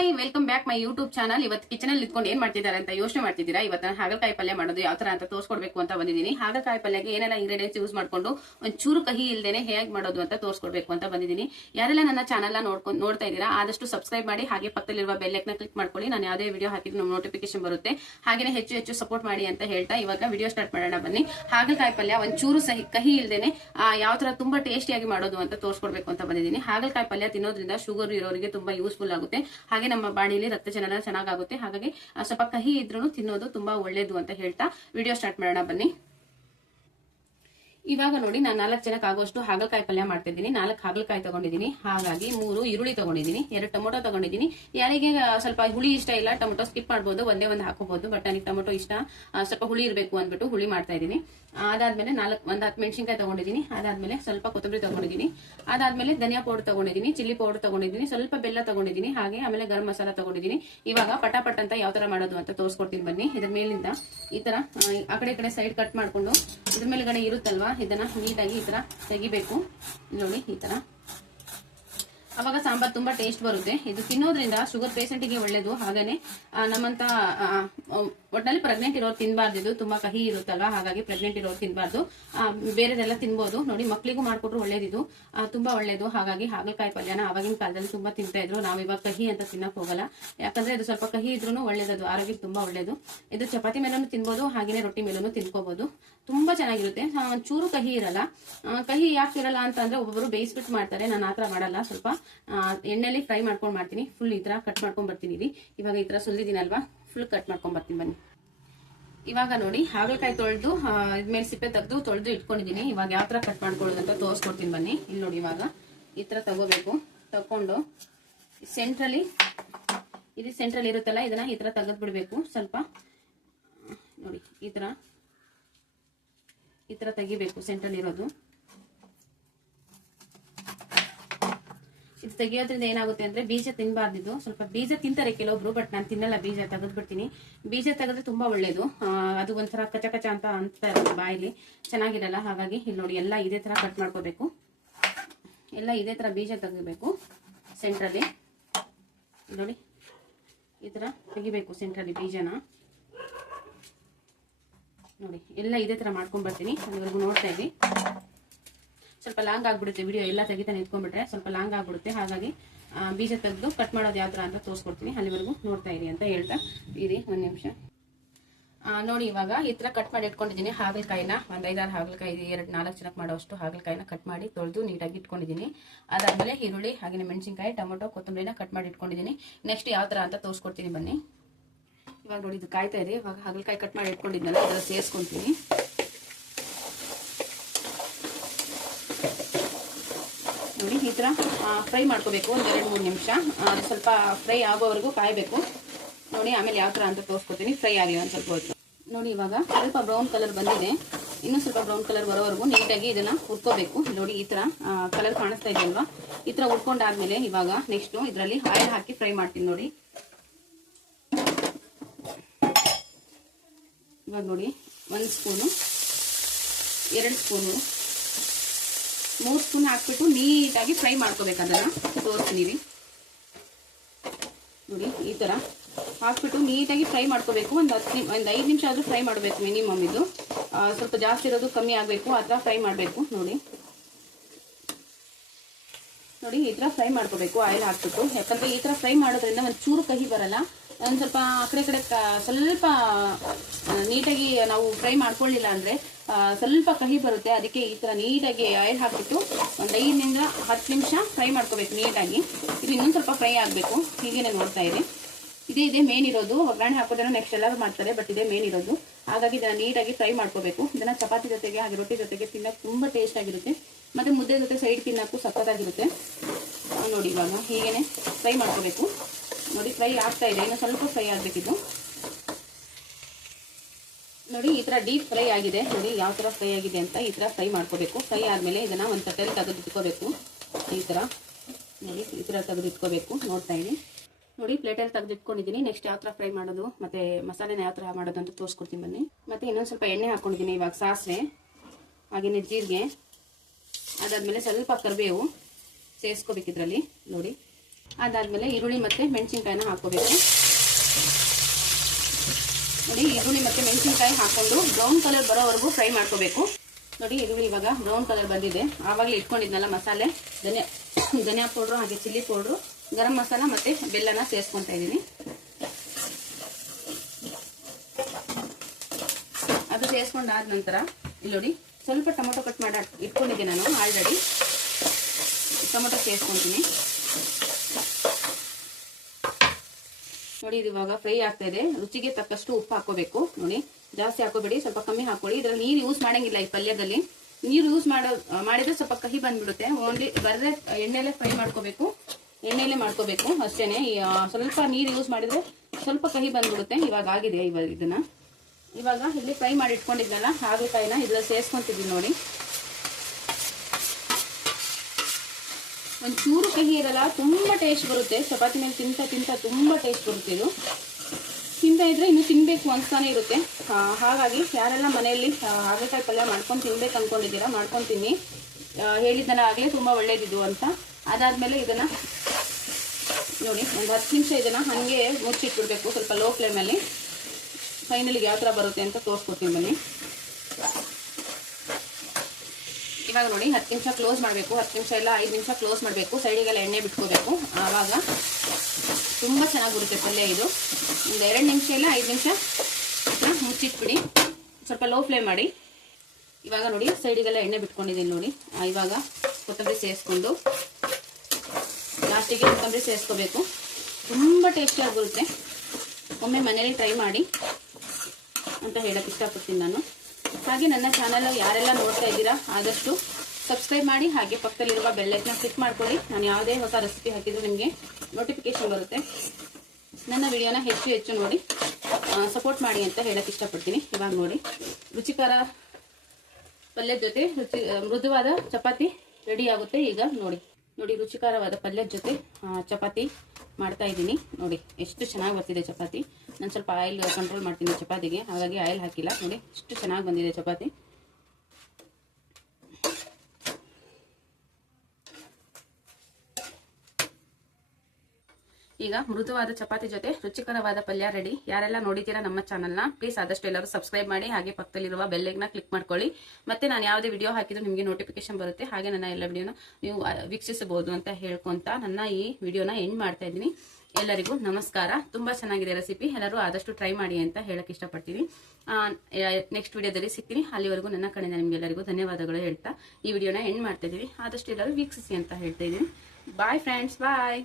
Hi welcome back my YouTube channel. ಇವತ್ತು kitchen ಅಲ್ಲಿ ಇಟ್ಕೊಂಡು ಏನ್ ಮಾಡ್ತಿದ್ದಾರೆ ಅಂತ ಯೋಚನೆ ಮಾಡ್ತಿದ್ದೀರಾ. ಇವತ್ತು ಹಾಗಲಕಾಯಿ ಪಲ್ಯ ಮಾಡೋದು ಯಾವ ತರ ಅಂತ ತೋರಿಸ್ಕೊಡ್ಬೇಕು ಅಂತ ಬಂದಿದ್ದೀನಿ. ಹಾಗಲಕಾಯಿ ಪಲ್ಯಕ್ಕೆ ಏನೆಲ್ಲ ಇಂಗ್ರೀಡಿಯೆಂಟ್ಸ್ ಯೂಸ್ ಮಾಡ್ಕೊಂಡು ಒಂಚೂರು ಕಹಿ ಇಲ್ದೇನೆ ಹೇಗೆ ಮಾಡೋದು ಅಂತ ತೋರಿಸ್ಕೊಡ್ಬೇಕು ಅಂತ ಬಂದಿದ್ದೀನಿ. ಯಾರೆಲ್ಲ ನನ್ನ ಚಾನಲ್ ನೋಡ್ತಾ ಇದ್ದೀರಾ ಆದಷ್ಟು ಸಬ್ಸ್ಕ್ರೈಬ್ ಮಾಡಿ, ಹಾಗೆ ಪಕ್ಕದಲ್ಲಿರುವ ಬೆಲ್ ಐಕಾನ್ ಕ್ಲಿಕ್ ಮಾಡ್ಕೊಳ್ಳಿ. ನಾನು ಯಾವುದೇ ವಿಡಿಯೋ ಹಾಕಿದ್ರೆ ನೋಟಿಫಿಕೇಶನ್ ಬರುತ್ತೆ. ಹಾಗೆ ಹೆಚ್ಚು ಸಪೋರ್ಟ್ ಮಾಡಿ ಅಂತ ಹೇಳ್ತಾ ಇವಾಗ ವಿಡಿಯೋ ಸ್ಟಾರ್ಟ್ ಮಾಡೋಣ ಬನ್ನಿ. ಹಾಗಲಕಾಯಿ ಪಲ್ಯ ಒಂಚೂರು ಕಹಿ ಇಲ್ದೇನೆ ಯಾವ ತರ ತುಂಬಾ ಟೇಸ್ಟಿಯಾಗಿ ಮಾಡೋದು ಅಂತ ತೋರಿಸ್ಕೊಡ್ಬೇಕು ಅಂತ ಬಂದಿದ್ದೀನಿ. ಹಾಗಲಕಾಯಿ ಪಲ್ಯ ತಿನ್ನೋದ್ರಿಂದ ಶುಗರ್ ಇರೋರಿಗೆ ತುಂಬಾ ಯೂಸ್ಫುಲ್ ಆಗುತ್ತೆ. ಹಾಗೆ ನಮ್ಮ ಬಾಡಿಯಲ್ಲಿ ರಕ್ತಚಲನ ಚೆನ್ನಾಗುತ್ತೆ. ಹಾಗಾಗಿ ಸ್ವಲ್ಪ ಕಹಿ ಇದ್ರೂ ತಿನ್ನೋದು ತುಂಬಾ ಒಳ್ಳೇದು ಅಂತ ಹೇಳ್ತಾ ವಿಡಿಯೋ ಸ್ಟಾರ್ಟ್ ಮಾಡೋಣ ಬನ್ನಿ. ಇವಾಗ ನೋಡಿ ನಾನು 4 ಜನಕ್ಕೆ ಆಗುವಷ್ಟು ಹಾಗಲಕಾಯಿ ಪಲ್ಯ ಮಾಡ್ತಿದ್ದೀನಿ. 4 ಹಾಗಲಕಾಯಿ ತಗೊಂಡಿದ್ದೀನಿ. ಹಾಗಾಗಿ 3 ಈರುಳ್ಳಿ ತಗೊಂಡಿದ್ದೀನಿ, 2 ಟೊಮೊಟೊ ತಗೊಂಡಿದ್ದೀನಿ. ಯಾರಿಗೆ ಸ್ವಲ್ಪ ಹುಳಿ ಇಷ್ಟ ಇಲ್ಲ ಟೊಮೊಟೊ ಸ್ಕಿಪ್ ಮಾಡ್ಬೋದು, ಒಂದೇ ಒಂದು ಹಾಕೋಬಹುದು. ಬಟ್ ನನಗೆ ಟೊಮೊಟೊ ಇಷ್ಟ, ಸ್ವಲ್ಪ ಹುಳಿ ಇರಬೇಕು ಅಂದ್ಬಿಟ್ಟು ಹುಳಿ ಮಾಡ್ತಾ ಇದ್ದೀನಿ. ಅದಾದ್ಮೇಲೆ 10 ಮೆಣಸಿನಕಾಯಿ ತಗೊಂಡಿದ್ದೀನಿ. ಅದಾದ್ಮೇಲೆ ಸ್ವಲ್ಪ ಕೊತ್ತಂಬರಿ ತಗೊಂಡಿದ್ದೀನಿ. ಅದಾದ್ಮೇಲೆ ಧನಿಯಾ ಪೌಡರ್ ತಗೊಂಡಿದ್ದೀನಿ, ಚಿಲ್ಲಿ ಪೌಡರ್ ತಗೊಂಡಿದ್ದೀನಿ, ಸ್ವಲ್ಪ ಬೆಲ್ಲ ತಗೊಂಡಿದ್ದೀನಿ, ಹಾಗೆ ಆಮೇಲೆ ಗರಂ ಮಸಾಲ ತಗೊಂಡಿದ್ದೀನಿ. ಇವಾಗ ಪಟಾಪಟ್ ಅಂತ ಯಾವ ತರ ಮಾಡೋದು ಅಂತ ತೋರಿಸ್ಕೊಡ್ತೀನಿ ಬನ್ನಿ. ಇದ್ರ ಮೇಲಿಂದ ಈ ತರ ಆ ಕಡೆ ಸೈಡ್ ಕಟ್ ಮಾಡ್ಕೊಂಡು ಇದ್ರ ಮೇಲ್ಗಡೆ ಇರುತ್ತಲ್ವಾ ಇದನ್ನ ನೀಟಾಗಿ ಈ ತರ ತೆಗಿಬೇಕು. ನೋಡಿ ಈ ತರ, ಅವಾಗ ಸಾಂಬಾರ್ ತುಂಬಾ ಟೇಸ್ಟ್ ಬರುತ್ತೆ. ಇದು ತಿನ್ನೋದ್ರಿಂದ ಶುಗರ್ ಪೇಷಂಟ್ಗೆ ಒಳ್ಳೇದು. ಹಾಗೇನೆ ನಮ್ಮಂತ ಒಟ್ಟಿನಲ್ಲಿ ಪ್ರೆಗ್ನೆಂಟ್ ಇರೋರು ತಿನ್ಬಾರ್ದು. ಇದು ತುಂಬಾ ಕಹಿ ಇರುತ್ತಲ್ವಾ, ಹಾಗಾಗಿ ಪ್ರೆಗ್ನೆಂಟ್ ಇರೋರು ತಿನ್ಬಾರ್ದು. ಬೇರೆದೆಲ್ಲ ತಿನ್ಬೋದು. ನೋಡಿ ಮಕ್ಳಿಗೂ ಮಾಡ್ಕೊಟ್ರು ಒಳ್ಳೇದಿದು, ತುಂಬಾ ಒಳ್ಳೇದು. ಹಾಗಾಗಿ ಹಾಗಲಕಾಯಿ ಪಲ್ಯನ ಆವಾಗಿನ ಕಾಲದಲ್ಲಿ ತುಂಬಾ ತಿಂತಾ ಇದ್ರು. ನಾವು ಇವಾಗ ಕಹಿ ಅಂತ ತಿನ್ನಕ್ ಹೋಗಲ್ಲ, ಯಾಕಂದ್ರೆ ಇದು ಸ್ವಲ್ಪ ಕಹಿ ಇದ್ರೂ ಒಳ್ಳೇದು, ಆರೋಗ್ಯಕ್ಕೆ ತುಂಬಾ ಒಳ್ಳೇದು. ಇದು ಚಪಾತಿ ಮೇಲೂ ತಿನ್ಬೋದು, ಹಾಗೇನೆ ರೊಟ್ಟಿ ಮೇಲೂ ತಿನ್ಕೋಬಹುದು. ತುಂಬಾ ಚೆನ್ನಾಗಿರುತ್ತೆ. ಒಂಚೂರು ಕಹಿ ಇರಲ್ಲ. ಕಹಿ ಯಾಕೆ ಇರಲ್ಲ ಅಂತಂದ್ರೆ ಒಬ್ಬೊಬ್ರು ಬೇಯಿಸ್ಬಿಟ್ಟು ಮಾಡ್ತಾರೆ, ನಾನು ಆತರ ಮಾಡಲ್ಲ. ಸ್ವಲ್ಪ ಎಣ್ಣೆಲಿ ಫ್ರೈ ಮಾಡ್ಕೊಂಡ್ ಮಾಡ್ತೀನಿ. ಫುಲ್ ಈ ತರ ಕಟ್ ಮಾಡ್ಕೊಂಡ್ ಬರ್ತೀನಿ. ಇವಾಗ ಈ ತರ ಸುಲಿದಿನಲ್ವಾ, ಫುಲ್ ಕಟ್ ಮಾಡ್ಕೊಂಡ್ ಬರ್ತೀನಿ ಬನ್ನಿ. ಇವಾಗ ನೋಡಿ ಹಾಗಲಕಾಯಿ ತೊಳೆದು ಇದ್ಮೇಲೆ ಸಿಪ್ಪೆ ತೆಗೆದು ತೊಳೆದು ಇಟ್ಕೊಂಡಿದ್ದೀನಿ. ಇವಾಗ ಯಾವ ತರ ಕಟ್ ಮಾಡ್ಕೊಳ್ಳೋದು ಅಂತ ತೋರಿಸ್ಕೊಡ್ತೀನಿ ಬನ್ನಿ. ಇಲ್ಲಿ ನೋಡಿ, ಇವಾಗ ಈ ತರ ತಗೋಬೇಕು. ತಕೊಂಡು ಸೆಂಟ್ರಲ್ಲಿ ಇರುತ್ತಲ್ಲ, ಇದನ್ನ ಈ ತರ ತೆಗೆದು ಬಿಡ್ಬೇಕು. ಸ್ವಲ್ಪ ನೋಡಿ ಈ ತರ ತೆಗಿಬೇಕು. ಸೆಂಟ್ರಲ್ಲಿ ಇರೋದು ಇದು ತೆಗಿಯೋದ್ರಿಂದ ಏನಾಗುತ್ತೆ ಅಂದ್ರೆ ಬೀಜ ತಿನ್ಬಾರ್ದಿದ್ದು. ಸ್ವಲ್ಪ ಬೀಜ ತಿಂತಾರೆ ಕೆಲವೊಬ್ರು, ಬಟ್ ನಾನು ತಿನ್ನಲ್ಲ. ಬೀಜ ತೆಗೆದ್ಬಿಡ್ತೀನಿ. ಬೀಜ ತೆಗೆದ್ರೆ ತುಂಬಾ ಒಳ್ಳೇದು. ಅದು ಒಂಥರ ಕಚ ಅಂತ ಇರುತ್ತೆ ಬಾಯಲ್ಲಿ, ಚೆನ್ನಾಗಿರಲ್ಲ. ಹಾಗಾಗಿ ಇಲ್ಲಿ ನೋಡಿ ಎಲ್ಲ ಇದೇ ತರ ಕಟ್ ಮಾಡ್ಕೋಬೇಕು. ಎಲ್ಲ ಇದೇ ತರ ಬೀಜ ತೆಗಿಬೇಕು. ಸೆಂಟ್ರಲ್ಲಿ ನೋಡಿ ಈ ತರ ತೆಗಿಬೇಕು. ಸೆಂಟ್ರಲ್ಲಿ ಬೀಜನ ನೋಡಿ ಎಲ್ಲ ಇದೇ ತರ ಮಾಡ್ಕೊಂಡ್ ಬರ್ತೀನಿ. ಅಲ್ಲಿವರೆಗೂ ನೋಡ್ತಾ ಇದ್ವಿ. ಸ್ವಲ್ಪ ಲಾಂಗ್ ಆಗ್ಬಿಡುತ್ತೆ ವಿಡಿಯೋ, ಎಲ್ಲ ತೆಗಿತಾನೆ ಇಟ್ಕೊಂಡ್ಬಿಟ್ರೆ ಸ್ವಲ್ಪ ಲಾಂಗ್ ಆಗ್ಬಿಡುತ್ತೆ. ಹಾಗಾಗಿ ಬೀಜ ತೆಗೆದು ಕಟ್ ಮಾಡೋದು ಯಾವ ತರ ಅಂತ ತೋರಿಸ್ಕೊಡ್ತೀನಿ. ಅಲ್ಲಿವರೆಗೂ ನೋಡ್ತಾ ಇರಿ ಅಂತ ಹೇಳ್ತಾ ಇರಿ ಒಂದ್ ನಿಮಿಷ. ನೋಡಿ ಇವಾಗ ಈ ತರ ಕಟ್ ಮಾಡಿ ಇಟ್ಕೊಂಡಿದ್ದೀನಿ. ಹಾಗಲಕಾಯಿನ ಒಂದ್ 5-6 ಹಾಗಲಕಾಯಿ, 4 ಜನಕ್ಕೆ ಮಾಡೋಷ್ಟು ಹಾಗಲಕಾಯಿನ ಕಟ್ ಮಾಡಿ ತೊಳೆದು ನೀಟಾಗಿ ಇಟ್ಕೊಂಡಿದ್ದೀನಿ. ಅದಾದ್ಮೇಲೆ ಈರುಳ್ಳಿ, ಹಾಗೆ ಮೆಣಸಿನಕಾಯಿ, ಟೊಮೊಟೊ, ಕೊತ್ತಂಬರಿನ ಕಟ್ ಮಾಡಿ ಇಟ್ಕೊಂಡಿದ್ದೀನಿ. ನೆಕ್ಸ್ಟ್ ಯಾವ ತರ ಅಂತ ತೋರಿಸ್ಕೊಡ್ತೀನಿ ಬನ್ನಿ. ಇವಾಗ ನೋಡಿ ಇದು ಕಾಯ್ತಾ ಇದೆ. ಇವಾಗ ಹಾಗಲಕಾಯಿ ಕಟ್ ಮಾಡಿ ಇಟ್ಕೊಂಡಿದ್ನಲ್ಲ ಇದರ ಸೇರಿಸ್ಕೊಂತೀನಿ. ನೋಡಿ ಈ ತರ ಫ್ರೈ ಮಾಡ್ಕೋಬೇಕು. ಒಂದ್ 2-3 ನಿಮಿಷ ಅದು ಸ್ವಲ್ಪ ಫ್ರೈ ಆಗೋವರೆಗೂ ಕಾಯಬೇಕು. ನೋಡಿ ಆಮೇಲೆ ಯಾವ ತರ ಅಂತ ತೋರಿಸ್ಕೊತೀನಿ. ಫ್ರೈ ಆಗಿ ಒಂದ್ ಸ್ವಲ್ಪ ಹೊತ್ತು ನೋಡಿ. ಇವಾಗ ಸ್ವಲ್ಪ ಬ್ರೌನ್ ಕಲರ್ ಬಂದಿದೆ. ಇನ್ನೂ ಸ್ವಲ್ಪ ಬ್ರೌನ್ ಕಲರ್ ಬರೋವರೆಗೂ ನೀಟಾಗಿ ಇದನ್ನ ಹುರ್ಕೋಬೇಕು. ನೋಡಿ ಈ ತರ ಕಲರ್ ಕಾಣಿಸ್ತಾ ಇದೆ ಅಲ್ವಾ, ಈ ತರ ಹುರ್ಕೊಂಡಾದ್ಮೇಲೆ ಇವಾಗ ನೆಕ್ಸ್ಟ್ ಇದರಲ್ಲಿ ಆಯಿಲ್ ಹಾಕಿ ಫ್ರೈ ಮಾಡ್ತೀನಿ. ನೋಡಿ ಇವಾಗ ನೋಡಿ 1 ಸ್ಪೂನು, 2 ಸ್ಪೂನು, 3 ಸ್ಪೂನ್ ಹಾಕ್ಬಿಟ್ಟು ನೀಟಾಗಿ ಫ್ರೈ ಮಾಡ್ಕೋಬೇಕು. ಅದನ್ನ ತೋರಿಸ್ತೀನಿ ನೋಡಿ. ಈ ತರ ಹಾಕ್ಬಿಟ್ಟು ನೀಟಾಗಿ ಫ್ರೈ ಮಾಡ್ಕೋಬೇಕು. ಒಂದು 5 ನಿಮಿಷ ಆದ್ರೂ ಫ್ರೈ ಮಾಡಬೇಕು ಮಿನಿಮಮ್. ಇದು ಸ್ವಲ್ಪ ಜಾಸ್ತಿ ಇರೋದು ಕಮ್ಮಿ ಆಗಬೇಕು, ಆ ಥರ ಫ್ರೈ ಮಾಡಬೇಕು. ನೋಡಿ ಈ ತರ ಫ್ರೈ ಮಾಡ್ಕೋಬೇಕು ಆಯಿಲ್ ಹಾಕ್ಬಿಟ್ಟು. ಯಾಕಂದ್ರೆ ಈ ತರ ಫ್ರೈ ಮಾಡೋದ್ರಿಂದ ಒಂದು ಚೂರು ಕಹಿ ಬರಲ್ಲ. ಒಂದು ಸ್ವಲ್ಪ ಆ ಕಡೆ ಸ್ವಲ್ಪ ನೀಟಾಗಿ ನಾವು ಫ್ರೈ ಮಾಡ್ಕೊಳ್ಳಿಲ್ಲ ಅಂದ್ರೆ ಸ್ವಲ್ಪ ಕಹಿ ಬರುತ್ತೆ. ಅದಕ್ಕೆ ಈ ತರ ನೀಟಾಗಿ ಆಯಿಲ್ ಹಾಕ್ಬಿಟ್ಟು ಒಂದು 5 to 10 ನಿಮಿಷ ಫ್ರೈ ಮಾಡ್ಕೋಬೇಕು ನೀಟಾಗಿ. ಇದು ಇನ್ನೊಂದು ಸ್ವಲ್ಪ ಫ್ರೈ ಆಗಬೇಕು. ಹೀಗೇನೆ ನೋಡ್ತಾ ಇರಿ. ಇದೇ ಮೇನ್ ಇರೋದು. ಒಗ್ಗರಣೆ ಹಾಕೋದನ್ನ ನೆಕ್ಸ್ಟ್ ಎಲ್ಲರೂ ಮಾಡ್ತಾರೆ, ಬಟ್ ಇದೇ ಮೇನ್ ಇರೋದು. ಹಾಗಾಗಿ ಇದನ್ನ ನೀಟಾಗಿ ಫ್ರೈ ಮಾಡ್ಕೋಬೇಕು. ಇದನ್ನ ಚಪಾತಿ ಜೊತೆಗೆ ಹಾಗೆ ರೊಟ್ಟಿ ಜೊತೆಗೆ ತಿನ್ನಕ್ಕೆ ತುಂಬಾ ಟೇಸ್ಟ್ ಆಗಿರುತ್ತೆ. ಮತ್ತೆ ಮುದ್ದೆ ಜೊತೆ ಸೈಡ್ ತಿನ್ನಕ್ಕೂ ಸಕ್ಕತ್ತಾಗಿರುತ್ತೆ. ನೋಡಿ ಇವಾಗ ಹೀಗೇನೆ ಫ್ರೈ ಮಾಡ್ಕೋಬೇಕು. ನೋಡಿ ಫ್ರೈ ಆಗ್ತಾ ಇದೆ, ಇನ್ನು ಸ್ವಲ್ಪ ಫ್ರೈ ಆಗಬೇಕಿದ್ದು. ನೋಡಿ ಈ ತರ ಡೀಪ್ ಫ್ರೈ ಆಗಿದೆ. ನೋಡಿ ಯಾವ ತರ ಫ್ರೈ ಆಗಿದೆ ಅಂತ ಈ ತರ ಫ್ರೈ ಮಾಡ್ಕೋಬೇಕು. ಫ್ರೈ ಆದ್ಮೇಲೆ ಇದನ್ನ ಒಂದು ತಟ್ಟೆಯಲ್ಲಿ ತೆಗೆದು ಇಟ್ಕೋಬೇಕು. ಈ ತರ ನೋಡಿ ಈ ತರ ತೆಗೆದು ಇಟ್ಕೋಬೇಕು. ನೋಡ್ತಾ ಇದ್ದೀನಿ ನೋಡಿ, ಪ್ಲೇಟಲ್ಲಿ ತೆಗೆದು ಇಟ್ಕೊಂಡಿದ್ದೀನಿ. ನೆಕ್ಸ್ಟ್ ಯಾವ ತರ ಫ್ರೈ ಮಾಡೋದು ಮತ್ತೆ ಮಸಾಲೆನ ಯಾವ ತರ ಮಾಡೋದು ಅಂತ ತೋರಿಸ್ಕೊಡ್ತೀನಿ ಬನ್ನಿ. ಮತ್ತೆ ಇನ್ನೊಂದು ಸ್ವಲ್ಪ ಎಣ್ಣೆ ಹಾಕೊಂಡಿದ್ದೀನಿ. ಇವಾಗ ಸಾಸಿವೆ, ಹಾಗೇನೆ ಜೀರಿಗೆ, ಅದಾದ್ಮೇಲೆ ಸ್ವಲ್ಪ ಕರಿಬೇವು ಸೇರಿಸ್ಕೋಬೇಕಿದ್ರಲ್ಲಿ. ನೋಡಿ ಅದಾದ್ಮೇಲೆ ಈರುಳ್ಳಿ ಮತ್ತೆ ಮೆಣಸಿನ್ಕಾಯಿನ ಹಾಕೋಬೇಕು ನೋಡಿ. ಈರುಳ್ಳಿ ಮತ್ತೆ ಮೆಣಸಿನ್ಕಾಯಿ ಹಾಕೊಂಡು ಬ್ರೌನ್ ಕಲರ್ ಬರೋವರೆಗೂ ಫ್ರೈ ಮಾಡ್ಕೋಬೇಕು ನೋಡಿ. ಈರುಳ್ಳಿ ಇವಾಗ ಬ್ರೌನ್ ಕಲರ್ ಬಂದಿದೆ. ಆವಾಗಲೇ ಇಟ್ಕೊಂಡಿದ್ನಲ್ಲ ಮಸಾಲೆ, ಧನಿಯಾ ಪೌಡ್ರು ಹಾಗೆ ಚಿಲ್ಲಿ ಪೌಡ್ರು, ಗರಂ ಮಸಾಲ ಮತ್ತೆ ಬೆಲ್ಲನ ಸೇರಿಸ್ಕೊತಾ ಇದ್ದೀನಿ. ಅದು ಸೇರಿಸ್ಕೊಂಡಾದ ನಂತರ ಇಲ್ಲಿ ನೋಡಿ ಸ್ವಲ್ಪ ಟೊಮೊಟೊ ಕಟ್ ಮಾಡಿ ಇಟ್ಕೊಂಡಿದ್ದೆ ನಾನು ಆಲ್ರೆಡಿ. ಟೊಮೊಟೊ ಸೇರಿಸ್ಕೊಂತೀನಿ ನೋಡಿ. ಇದು ಇವಾಗ ಫ್ರೈ ಆಗ್ತಾ ಇದೆ. ರುಚಿಗೆ ತಕ್ಕಷ್ಟು ಉಪ್ಪು ಹಾಕೋಬೇಕು ನೋಡಿ. ಜಾಸ್ತಿ ಹಾಕೋಬೇಡಿ, ಸ್ವಲ್ಪ ಕಮ್ಮಿ ಹಾಕೊಳ್ಳಿ. ಇದ್ರಲ್ಲಿ ನೀರು ಯೂಸ್ ಮಾಡಂಗಿಲ್ಲ ಈ ಪಲ್ಯದಲ್ಲಿ. ನೀರು ಯೂಸ್ ಮಾಡಿದ್ರೆ ಸ್ವಲ್ಪ ಕಹಿ ಬಂದ್ಬಿಡುತ್ತೆ. ಓನ್ಲಿ ಬರದೆ ಎಣ್ಣೆಲೆ ಫ್ರೈ ಮಾಡ್ಕೋಬೇಕು, ಎಣ್ಣೆಲೆ ಮಾಡ್ಕೋಬೇಕು ಅಷ್ಟೇನೆ. ಸ್ವಲ್ಪ ನೀರು ಯೂಸ್ ಮಾಡಿದ್ರೆ ಸ್ವಲ್ಪ ಕಹಿ ಬಂದ್ಬಿಡುತ್ತೆ. ಇವಾಗ ಆಗಿದೆ. ಇವಾಗ ಇಲ್ಲಿ ಫ್ರೈ ಮಾಡಿ ಇಟ್ಕೊಂಡಿದ್ನಲ್ಲ ಹಾಗಲಕಾಯಿನ ಇದ್ರಲ್ಲಿ ಸೇರಿಸ್ಕೊಂತಿದ್ವಿ ನೋಡಿ. ಒಂಚೂರು ಕಹಿ ಇರಲ್ಲ, ತುಂಬಾ ಟೇಸ್ಟ್ ಬರುತ್ತೆ. ಚಪಾತಿ ಮೇಲೆ ತಿಂತ ತುಂಬಾ ಟೇಸ್ಟ್ ಬರುತ್ತೆ. ಇದು ತಿಂತ ಇದ್ರೆ ಇನ್ನು ತಿನ್ಬೇಕು ಅನ್ಸ್ತಾನೆ ಇರುತ್ತೆ. ಹಾಗಾಗಿ ಯಾರೆಲ್ಲ ಮನೆಯಲ್ಲಿ ಹಾಗಲಕಾಯಿ ಪಲ್ಯ ಮಾಡ್ಕೊಂಡು ತಿನ್ಬೇಕು ಅನ್ಕೊಂಡಿದ್ದೀರಾ ಮಾಡ್ಕೊಂಡು ತಿನ್ನಿ. ಹೇಳಿದ್ದಲ್ಲ ಆಗಲೇ ತುಂಬಾ ಒಳ್ಳೇದಿದ್ದು ಅಂತ. ಅದಾದ್ಮೇಲೆ ಇದನ್ನ ನೋಡಿ ಒಂದು 10 ನಿಮಿಷ ಇದನ್ನ ಹಂಗೆ ಮುಚ್ಚಿಟ್ಬಿಡ್ಬೇಕು ಸ್ವಲ್ಪ ಲೋ ಫ್ಲೇಮಲ್ಲಿ. ಫೈನಲಿಗೆ ಯಾವ ಥರ ಬರುತ್ತೆ ಅಂತ ತೋರಿಸ್ಕೊಡ್ತೀನಿ ಬನ್ನಿ. ಇವಾಗ ನೋಡಿ 10 ನಿಮಿಷ ಕ್ಲೋಸ್ ಮಾಡಬೇಕು. 10 ನಿಮಿಷ ಇಲ್ಲ 5 ನಿಮಿಷ ಕ್ಲೋಸ್ ಮಾಡಬೇಕು. ಸೈಡಿಗೆಲ್ಲ ಎಣ್ಣೆ ಬಿಟ್ಕೋಬೇಕು. ಆವಾಗ ತುಂಬ ಚೆನ್ನಾಗಿ ಬರುತ್ತೆ ಪಲ್ಯ ಇದು. ಒಂದು 2 ನಿಮಿಷ ಇಲ್ಲ 5 ನಿಮಿಷ ಮುಚ್ಚಿಟ್ಬಿಡಿ, ಸ್ವಲ್ಪ ಲೋ ಫ್ಲೇಮ್ ಮಾಡಿ. ಇವಾಗ ನೋಡಿ ಸೈಡಿಗೆಲ್ಲ ಎಣ್ಣೆ ಬಿಟ್ಕೊಂಡಿದ್ದೀನಿ ನೋಡಿ. ಇವಾಗ ಕೊತ್ತಂಬರಿ ಸೇರಿಸ್ಕೊಂಡು ಲಾಸ್ಟಿಗೆ ಕೊತ್ತಂಬರಿ ಸೇರಿಸ್ಕೋಬೇಕು. ತುಂಬ ಟೇಸ್ಟಿಯಾಗಿ ಬರುತ್ತೆ. ಒಮ್ಮೆ ಮನೇಲಿ ಟ್ರೈ ಮಾಡಿ ಅಂತ ಹೇಳಕ್ಕೆ ಇಷ್ಟಪಡ್ತೀನಿ ನಾನು. ಹಾಗೆ ನನ್ನ ಚಾನಲ್ ಯಾರೆಲ್ಲ ನೋಡ್ತಾ ಇದ್ದೀರಾ ಆದಷ್ಟು ಸಬ್ಸ್ಕ್ರೈಬ್ ಮಾಡಿ, ಹಾಗೆ ಪಕ್ಕದಲ್ಲಿರುವ ಬೆಲ್ ಐಕಾನ್ ಕ್ಲಿಕ್ ಮಾಡ್ಕೊಳ್ಳಿ. ನಾನು ಯಾವುದೇ ಹೊಸ ರೆಸಿಪಿ ಹಾಕಿದ್ರು ನಿಮಗೆ ನೋಟಿಫಿಕೇಶನ್ ಬರುತ್ತೆ. ನನ್ನ ವಿಡಿಯೋನ ಹೆಚ್ಚು ನೋಡಿ ಸಪೋರ್ಟ್ ಮಾಡಿ ಅಂತ ಹೇಳಕ್ಕೆ ಇಷ್ಟಪಡ್ತೀನಿ. ಇವಾಗ ನೋಡಿ ರುಚಿಕರ ಪಲ್ಯದ ಜೊತೆ ಮೃದುವಾದ ಚಪಾತಿ ರೆಡಿ ಆಗುತ್ತೆ. ಈಗ ನೋಡಿ ರುಚಿಕರವಾದ ಪಲ್ಯದ ಜೊತೆ ಚಪಾತಿ ಮಾಡ್ತಾ ಇದ್ದೀನಿ ನೋಡಿ. ಎಷ್ಟು ಚೆನ್ನಾಗಿ ಬರ್ತಿದೆ ಚಪಾತಿ. ನಾನು ಸ್ವಲ್ಪ ಆಯಿಲ್ ಕಂಟ್ರೋಲ್ ಮಾಡ್ತೀನಿ ಚಪಾತಿಗೆ, ಹಾಗಾಗಿ ಆಯಿಲ್ ಹಾಕಿಲ್ಲ. ನೋಡಿ ಎಷ್ಟು ಚೆನ್ನಾಗಿ ಬಂದಿದೆ ಚಪಾತಿ. ಈಗ ಮೃದುವಾದ ಚಪಾತಿ ಜೊತೆ ರುಚಿಕರವಾದ ಪಲ್ಯ ರೆಡಿ. ಯಾರೆಲ್ಲ ನೋಡಿದ್ದೀರಾ ನಮ್ಮ ಚಾನಲ್ನ ಪ್ಲೀಸ್ ಆದಷ್ಟು ಎಲ್ಲರೂ ಸಬ್ಸ್ಕ್ರೈಬ್ ಮಾಡಿ, ಹಾಗೆ ಪಕ್ಕದಲ್ಲಿರುವ ಬೆಲ್ ಐಕಾನ್ನ ಕ್ಲಿಕ್ ಮಾಡ್ಕೊಳ್ಳಿ. ಮತ್ತೆ ನಾನು ಯಾವುದೇ ವಿಡಿಯೋ ಹಾಕಿದ್ರು ನಿಮಗೆ ನೋಟಿಫಿಕೇಶನ್ ಬರುತ್ತೆ. ಹಾಗೆ ನನ್ನ ಎಲ್ಲ ವಿಡಿಯೋನ ನೀವು ವೀಕ್ಷಿಸಬಹುದು ಅಂತ ಹೇಳ್ಕೊಂತ ನನ್ನ ಈ ವಿಡಿಯೋನ ಎಂಡ್ ಮಾಡ್ತಾ ಇದ್ದೀನಿ. ಎಲ್ಲರಿಗೂ ನಮಸ್ಕಾರ. ತುಂಬಾ ಚೆನ್ನಾಗಿದೆ ರೆಸಿಪಿ, ಎಲ್ಲರೂ ಆದಷ್ಟು ಟ್ರೈ ಮಾಡಿ ಅಂತ ಹೇಳಕ್ ಇಷ್ಟಪಡ್ತೀನಿ. ನೆಕ್ಸ್ಟ್ ವಿಡಿಯೋದಲ್ಲಿ ಸಿಗ್ತೀನಿ. ಅಲ್ಲಿವರೆಗೂ ನನ್ನ ಕಡೆಯಿಂದ ನಿಮ್ಗೆಲ್ಲರಿಗೂ ಧನ್ಯವಾದಗಳು ಹೇಳ್ತಾ ಈ ವಿಡಿಯೋನ ಎಂಡ್ ಮಾಡ್ತಾ ಇದ್ದೀನಿ. ಆದಷ್ಟು ಎಲ್ಲರೂ ವೀಕ್ಷಿಸಿ ಅಂತ ಹೇಳ್ತಾ ಇದ್ದೀನಿ. ಬಾಯ್ ಫ್ರೆಂಡ್ಸ್, ಬಾಯ್.